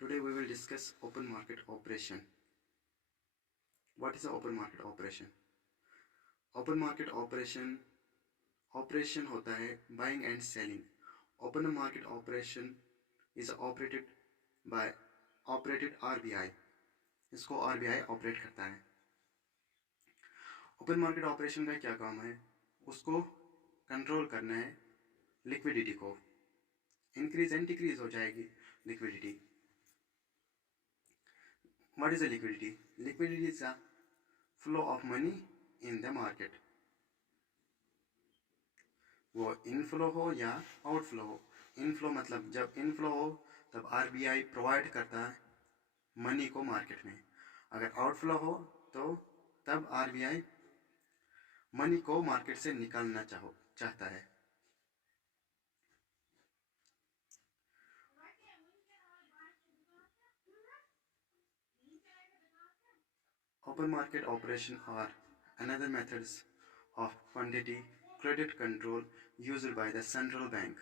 Today we will discuss open market operation. What is an open market operation? Open market operation होता है buying and selling. Open market operation is operated RBI. इसको RBI operate करता है. Open market operation का क्या काम है? उसको कंट्रोल करना है लिक्विडिटी को. इंक्रीज एंड डिक्रीज हो जाएगी liquidity. What is the liquidity? Liquidity is a flow of money in the market. वो इनफ्लो हो या आउटफ्लो हो. इनफ्लो मतलब जब इनफ्लो हो तब आरबीआई प्रोवाइड करता है मनी को मार्केट में. अगर आउटफ्लो हो तो तब आरबीआई मनी को मार्केट से निकालना चाहता है. Open market operation are another methods of quantitative credit control used by the central bank.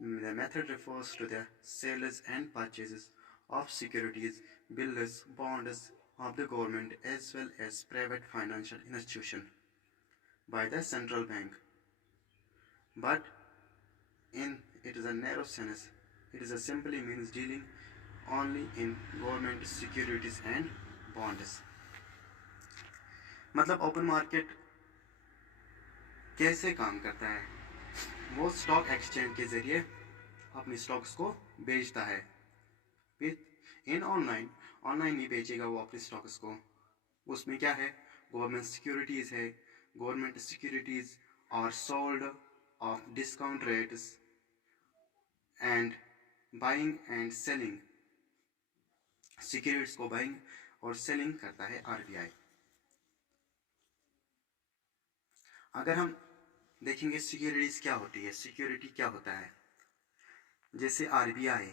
The method refers to the sales and purchases of securities, bills, bonds of the government as well as private financial institution by the central bank. But it is a narrow sense. It is a simply means dealing only in government securities and bonds. मतलब open market कैसे काम करता है? वो stock exchange के ज़रिए अपनी stocks को बेचता है. इन ऑनलाइन ही बेचेगा वो अपनी स्टॉक्स को. उसमें क्या है? गवर्नमेंट सिक्योरिटीज़ है. Government securities are sold off discount rates and buying and selling. Securities को बाइंग और सेलिंग करता है आरबीआई. अगर हम देखेंगे सिक्योरिटीज क्या होती है, सिक्योरिटी क्या होता है. जैसे आरबीआई,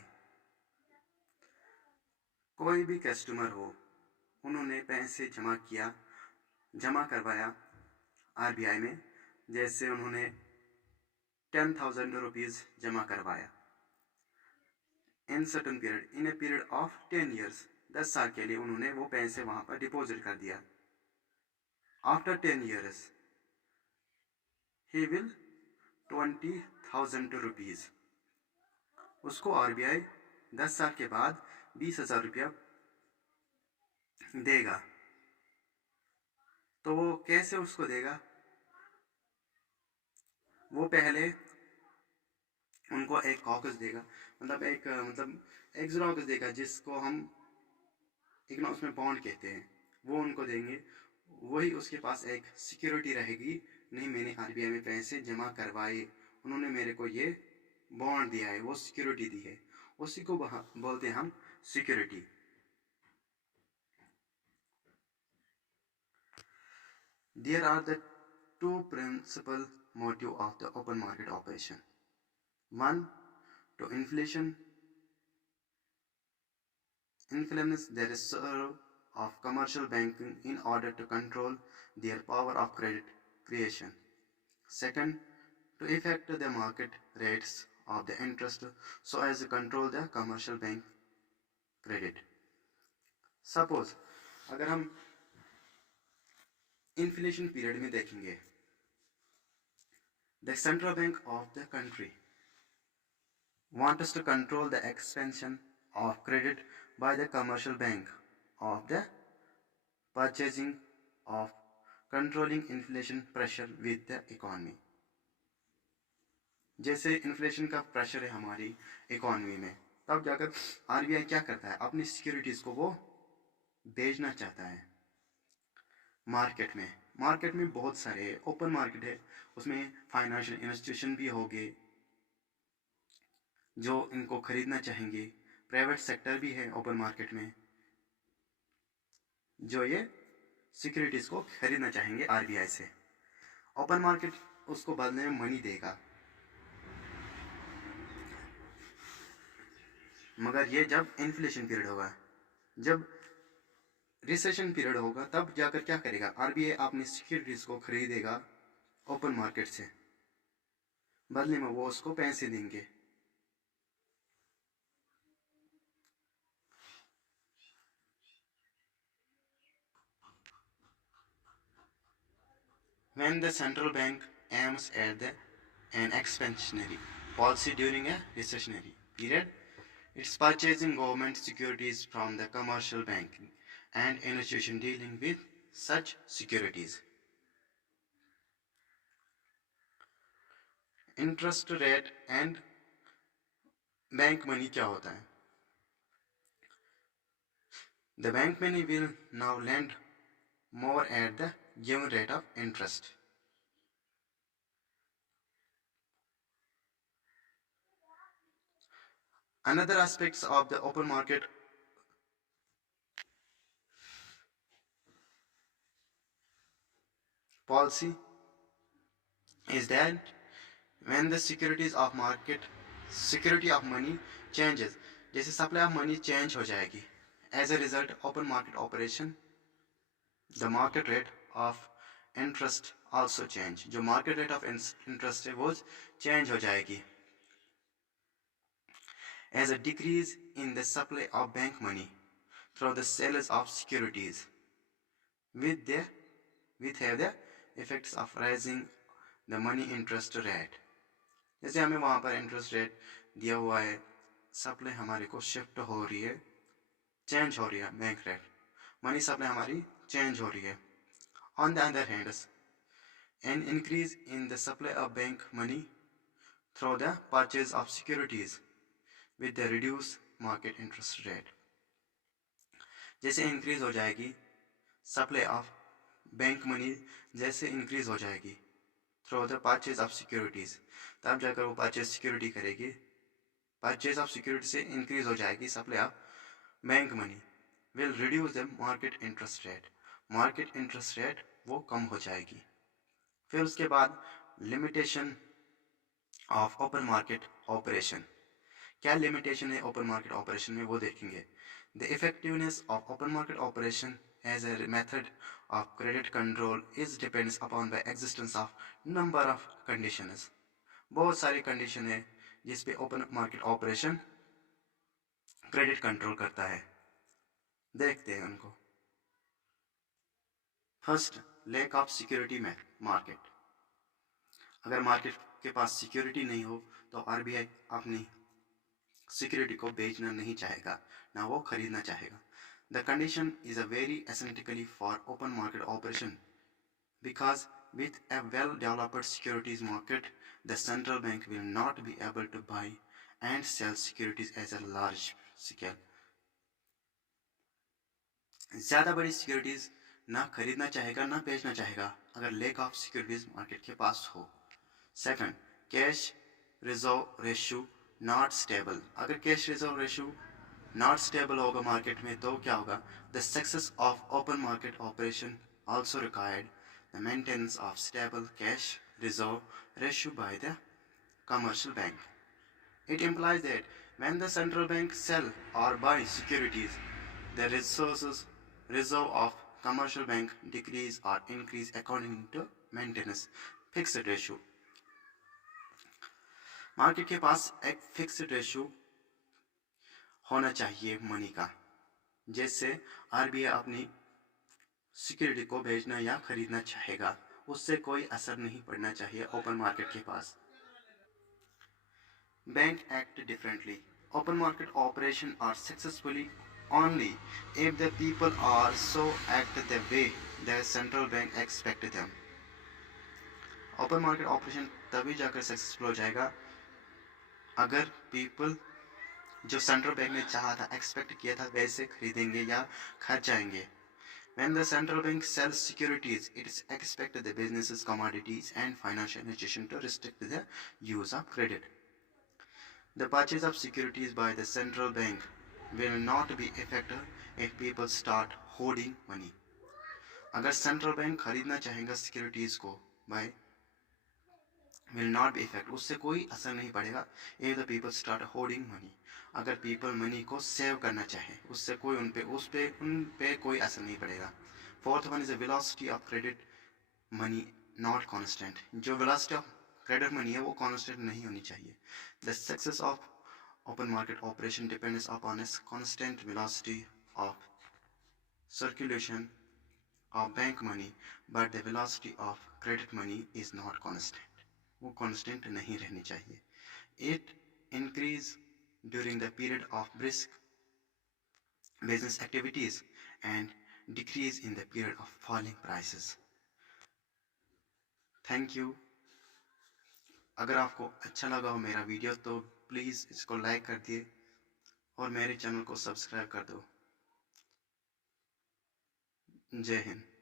कोई भी कस्टमर हो, उन्होंने पैसे जमा करवाया आरबीआई में. जैसे उन्होंने 10,000 रुपीज़ जमा करवाया in certain period, in a period of 10 years. 10 साल के लिए उन्होंने वो पैसे वहाँ पर डिपॉजिट कर दिया. After 10 years he will 20,000 rupees. उसको आरबीआई 10 साल के बाद 20,000 रुपया देगा. तो वो कैसे उसको देगा? वो पहले उनको एक कॉकस देगा, मतलब एक ज़ेरॉक्स देगा जिसको हम इकोनॉमिक्स में बॉन्ड कहते हैं. वो उनको देंगे. वही उसके पास एक सिक्योरिटी रहेगी. नहीं, मैंने आरबीआई में पैसे जमा करवाए, उन्होंने मेरे को ये बॉन्ड दिया है, वो सिक्योरिटी दी है. उसी को बोलते हैं हम security. There are the two principal motive of the open market operation. One, to influence the reserve of commercial banking in order to control their power of credit creation. Second, to affect the market rates of the interest so as to control the commercial bank credit. Suppose अगर हम inflation period में देखेंगे, the central bank of the country wants to control the expansion of credit by the commercial bank of the purchasing of controlling inflation pressure with the economy. जैसे inflation का pressure है हमारी economy में, तब जाकर RBI क्या करता है? अपनी सिक्योरिटीज को वो बेचना चाहता है मार्केट में. मार्केट में बहुत सारे ओपन मार्केट है, उसमें फाइनेंशियल इंस्टीट्यूशन भी होंगे जो इनको खरीदना चाहेंगे. प्राइवेट सेक्टर भी है ओपन मार्केट में जो ये सिक्योरिटीज को खरीदना चाहेंगे आरबीआई से. ओपन मार्केट उसको बदले में मनी देगा, मगर ये जब इन्फ्लेशन पीरियड होगा, जब रिसेशन पीरियड होगा, तब जाकर क्या करेगा? आरबीआई अपनी सिक्योरिटीज को खरीदेगा ओपन मार्केट से, बदले में वो उसको पैसे देंगे. when the central bank aims at an expansionary policy during a recessionary period, it's purchasing government securities from the commercial banking and institution dealing with such securities. Interest rate and bank money क्या होता है? The bank money will now lend more at the given rate of interest. Another aspects of the open market policy is that when the securities of market security of money changes, जैसे supply of money change हो जाएगी, as a result open market operation the market rate of interest also change, जो market rate of interest है वो change हो जाएगी, as a decrease in the supply of bank money through the sales of securities with have the effects of raising the money interest rate. जैसे हमें वहाँ पर interest rate दिया हुआ है, सप्लाई हमारे को शिफ्ट हो रही है, चेंज हो रही है, बैंक रेट मनी सप्लाई हमारी चेंज हो रही है. On the other hand, an increase in the supply of bank money through the purchase of securities with the reduced market interest rate. जैसे इंक्रीज हो जाएगी सप्लाई ऑफ बैंक मनी, जैसे increase हो जाएगी through the purchase of securities, तब जाकर वो purchase security करेगी, परचेज ऑफ सिक्योरिटी से इंक्रीज हो जाएगी supply of bank money, will reduce the market interest rate, market interest rate वो कम हो जाएगी. फिर उसके बाद limitation of open market operation, क्या लिमिटेशन है ओपन मार्केट ऑपरेशन में वो देखेंगे. The effectiveness of open market operation as a method of credit control is depends upon the existence of number of conditions. बहुत सारी कंडीशन है जिस पे open market operation credit control करता है, देखते हैं उनको. फर्स्ट, लैक ऑफ सिक्योरिटी में मार्केट. अगर मार्केट के पास सिक्योरिटी नहीं हो तो आरबीआई अपनी सिक्योरिटी को बेचना नहीं चाहेगा, ना वो खरीदना चाहेगा. The condition is a very essentially for open market operation because with a well-developed securities market, the central bank will not be able to buy and sell securities as a large scale. ज़्यादा बड़ी securities ना खरीदना चाहेगा ना बेचना चाहेगा अगर lake of securities market के पास हो. Second, cash reserve ratio not stable. अगर cash reserve ratio not stable होगा मार्केट में तो क्या होगा. The success of open market operation also required the maintenance of stable cash reserve ratio by the commercial bank. It implies that when the central bank sell or buy securities, the resources reserve of commercial bank decrease or increase according to maintenance fixed ratio. Market के पास एक fixed ratio होना चाहिए money का, जैसे RBI अपनी security को बेचना या खरीदना चाहेगा, उससे कोई असर नहीं पड़ना चाहिए ओपन मार्केट के पास. Bank act differently. Open market operation are successfully only if the people also act the way the central bank expect them. Open market operation तभी जाकर सक्सेसफुल हो जाएगा अगर पीपल जो सेंट्रल बैंक ने चाहा था, एक्सपेक्ट किया था, वैसे खरीदेंगे या खर्चाएंगे. When the central bank sells securities, it is expected the businesses, commodities and financial institutions to restrict the use of credit. The purchase of securities by the central bank will not be effective if people start hoarding money. अगर central bank खरीदना चाहेगा securities को by will not be effect, उससे कोई असर नहीं पड़ेगा. if the people start hoarding money, अगर people मनी को सेव करना चाहे उससे कोई उन पे कोई असर नहीं पड़ेगा. Fourth one is the velocity of credit money not constant. जो वेलोसिटी ऑफ क्रेडिट मनी है वो कांस्टेंट नहीं होनी चाहिए. The success of open market operation depends upon its constant velocity of circulation of bank money, but the velocity of credit money is not constant. वो constant नहीं रहनी चाहिए. It increase during the period of brisk business activities and decrease in the period of falling prices. Thank you. अगर आपको अच्छा लगा हो मेरा वीडियो तो प्लीज़ इसको लाइक कर दिए और मेरे चैनल को सब्सक्राइब कर दो. जय हिंद.